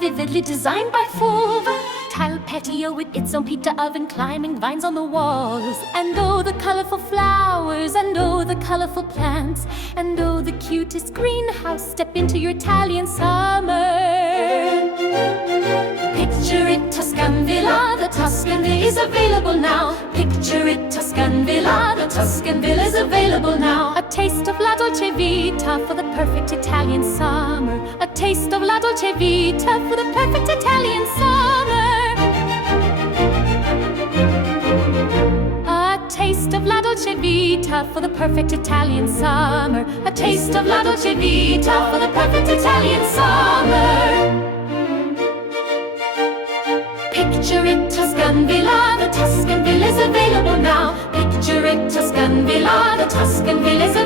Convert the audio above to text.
vividly designed by Fulv. Tile patio with its own pizza oven, climbing vines on the walls. And oh, the colorful flowers, and oh, the colorful plants, and oh, the cutest greenhouse. Step into your Italian summer. Picture it, Tuscan Villa, the Tuscan Villa is available now. Picture it, Tuscan Villa, the Tuscan Villa is available now. A taste of La Dolce Vita for the perfect Italian summer. A taste of La Dolce Vita for the perfect Italian summer. A taste of La Dolce Vita for the perfect Italian summer. A taste of La Dolce Vita for the perfect Italian summer. Picture it, Tuscan Villa, the Tuscan Villa is available now. Picture it, Tuscan Villa, the Tuscan Villa is